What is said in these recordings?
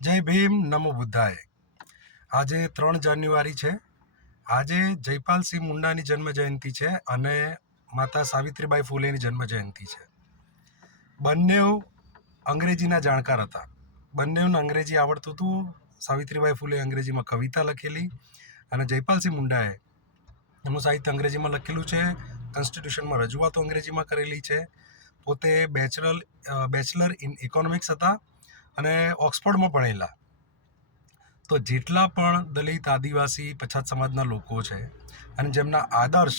જય ભીમ, નમો બુદ્ધાય. આજે 3 જાન્યુઆરી છે. આજે જયપાલસિંહ મુંડાની જન્મ જયંતિ છે અને માતા સાવિત્રીબાઈ ફૂલેની જન્મ જયંતિ છે. બંને અંગ્રેજીના જાણકાર હતા. બંનેને અંગ્રેજી આવડતું હતું. સાવિત્રીબાઈ ફૂલે અંગ્રેજીમાં કવિતા લખેલી અને જયપાલસિંહ મુંડાએ એમનું સાહિત્ય અંગ્રેજીમાં લખેલું છે. કોન્સ્ટિટ્યુશનમાં રજૂઆતો અંગ્રેજીમાં કરેલી છે. પોતે બેચલર ઇન ઇકોનોમિક્સ હતા અને ઓક્સફોર્ડમાં ભણેલા. તો જેટલા પણ દલિત, આદિવાસી, પછાત સમાજના લોકો છે અને જેમના આદર્શ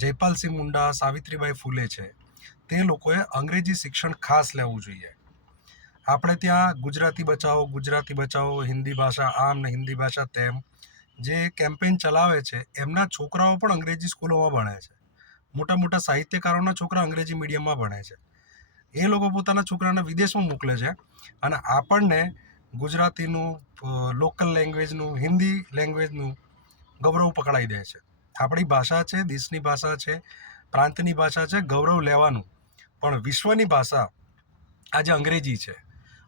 જયપાલસિંહ મુંડા, સાવિત્રીબાઈ ફૂલે છે, તે લોકોએ અંગ્રેજી શિક્ષણ ખાસ લેવું જોઈએ. આપણે ત્યાં ગુજરાતી બચાવો, હિન્દી ભાષા આમ ને હિન્દી ભાષા તેમ જે કેમ્પેઇન ચલાવે છે, એમના છોકરાઓ પણ અંગ્રેજી સ્કૂલોમાં ભણે છે. મોટા મોટા સાહિત્યકારોના છોકરા અંગ્રેજી મીડિયમમાં ભણે છે. એ લોકો પોતાના છોકરાને વિદેશમાં મોકલે છે અને આપણને ગુજરાતીનું, લોકલ લેંગ્વેજનું, હિન્દી લેંગ્વેજનું ગૌરવ પકડાઈ દે છે. આપણી ભાષા છે, દેશની ભાષા છે, પ્રાંતની ભાષા છે, ગૌરવ લેવાનું. પણ વિશ્વની ભાષા આજે અંગ્રેજી છે.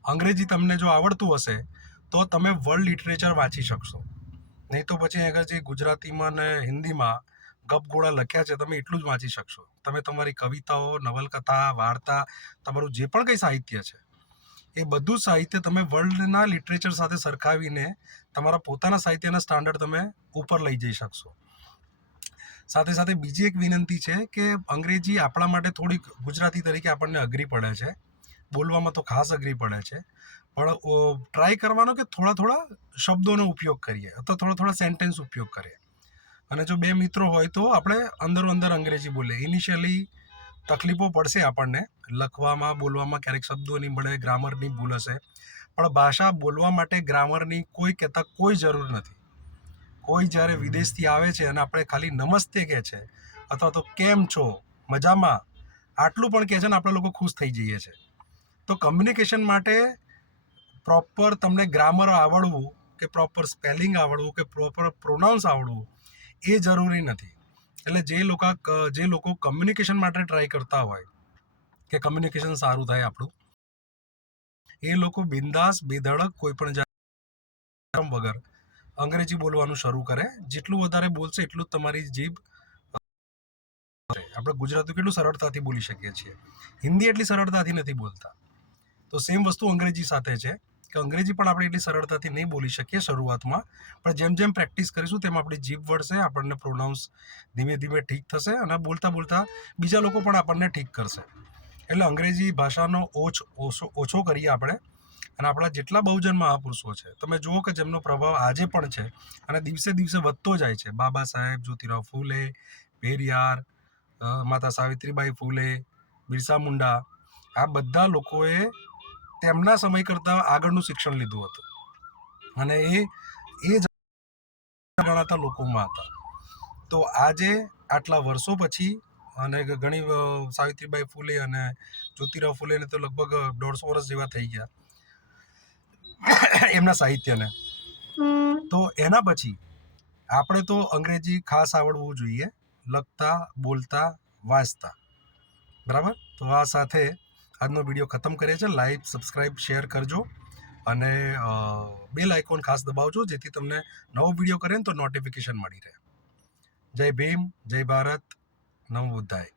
અંગ્રેજી તમને જો આવડતું હશે તો તમે વર્લ્ડ લિટરેચર વાંચી શકશો. નહીં તો પછી આગળ જે ગુજરાતીમાં ને હિન્દીમાં ગપગોળા લખ્યા છે તમે એટલું જ વાંચી શકશો. તમે તમારી કવિતાઓ, નવલકથા, વાર્તા, તમારું જે પણ કંઈ સાહિત્ય છે એ બધું સાહિત્ય તમે વર્લ્ડના લિટરેચર સાથે સરખાવીને તમારા પોતાના સાહિત્યના સ્ટાન્ડર્ડ તમે ઉપર લઈ જઈ શકશો. સાથે સાથે બીજી એક વિનંતી છે કે અંગ્રેજી આપણા માટે થોડીક ગુજરાતી તરીકે આપણને અઘરી પડે છે. બોલવામાં તો ખાસ અઘરી પડે છે. પણ ટ્રાય કરવાનો કે થોડા શબ્દોનો ઉપયોગ કરીએ અથવા થોડા સેન્ટેન્સ ઉપયોગ કરીએ. અને જો બે મિત્રો હોય તો આપણે અંદર અંગ્રેજી બોલીએ. ઇનિશિયલી તકલીફો પડશે આપણને, લખવામાં, બોલવામાં ક્યારેક શબ્દો નહીં મળે, ગ્રામરની ભૂલ હશે. પણ ભાષા બોલવા માટે ગ્રામરની કોઈ જરૂર નથી. કોઈ જ્યારે વિદેશથી આવે છે અને આપણે ખાલી નમસ્તે કહે છે અથવા તો કેમ છો, મજામાં, આટલું પણ કહે છે ને આપણે લોકો ખુશ થઈ જઈએ છીએ. તો કમ્યુનિકેશન માટે પ્રોપર તમને ગ્રામર આવડવું કે પ્રોપર સ્પેલિંગ આવડવું કે પ્રોપર પ્રોનાઉન્સ આવડવું એ જરૂરી નથી. એટલે જે લોકો કમ્યુનિકેશન માટે ટ્રાય કરતા હોય કે કમ્યુનિકેશન સારું થાય આપણું, એ લોકો બિંદાસ, બેધડક, કોઈ પણ જાત વગર અંગ્રેજી બોલવાનું શરૂ કરે. જેટલું વધારે બોલશે એટલું જ તમારી જીભ. આપણે ગુજરાતી કેટલું સરળતાથી બોલી શકીએ છીએ, હિન્દી એટલી સરળતાથી નથી બોલતા. તો સેમ વસ્તુ અંગ્રેજી સાથે છે કે અંગ્રેજી પણ આપણે એટલી સરળતાથી નહીં બોલી શકીએ શરૂઆતમાં. પણ જેમ જેમ પ્રેક્ટિસ કરીશું તેમ આપણી જીભ વળશે, આપણને પ્રોનાઉન્સ ધીમે ધીમે ઠીક થશે અને બોલતા બીજા લોકો પણ આપણને ઠીક કરશે. એટલે અંગ્રેજી ભાષાનો ઓછો કરીએ આપણે. અને આપણા જેટલા બહુજન મહાપુરુષો છે તમે જુઓ કે જેમનો પ્રભાવ આજે પણ છે અને દિવસે દિવસે વધતો જાય છે. બાબા સાહેબ, જ્યોતિરાવ ફૂલે, પેરિયાર, માતા સાવિત્રીબાઈ ફૂલે, બિરસા મુંડા, આ બધા લોકોએ તેમના સમય કરતાં આગળનું શિક્ષણ લીધું હતું અને એ ગણાતા લોકોમાં હતા. તો આજે આટલા વર્ષો પછી અને ઘણી સાવિત્રીબાઈ ફૂલે અને જ્યોતિરાવ ફૂલેને તો લગભગ 150 વર્ષ જેવા થઈ ગયા એમના સાહિત્યને. તો એના પછી આપણે તો અંગ્રેજી ખાસ આવડવું જોઈએ, લખતા, બોલતા, વાંચતા. બરાબર? તો આ સાથે આજનો વિડીયો ખતમ કરીએ છીએ. લાઈક, સબસ્ક્રાઈબ, શેર કરજો અને બેલ આઇકોન ખાસ દબાવજો જેથી તમને નવો વિડીયો કરે ને તો નોટિફિકેશન મળી રહે. જય ભીમ, જય ભારત, નમો બુદ્ધાય.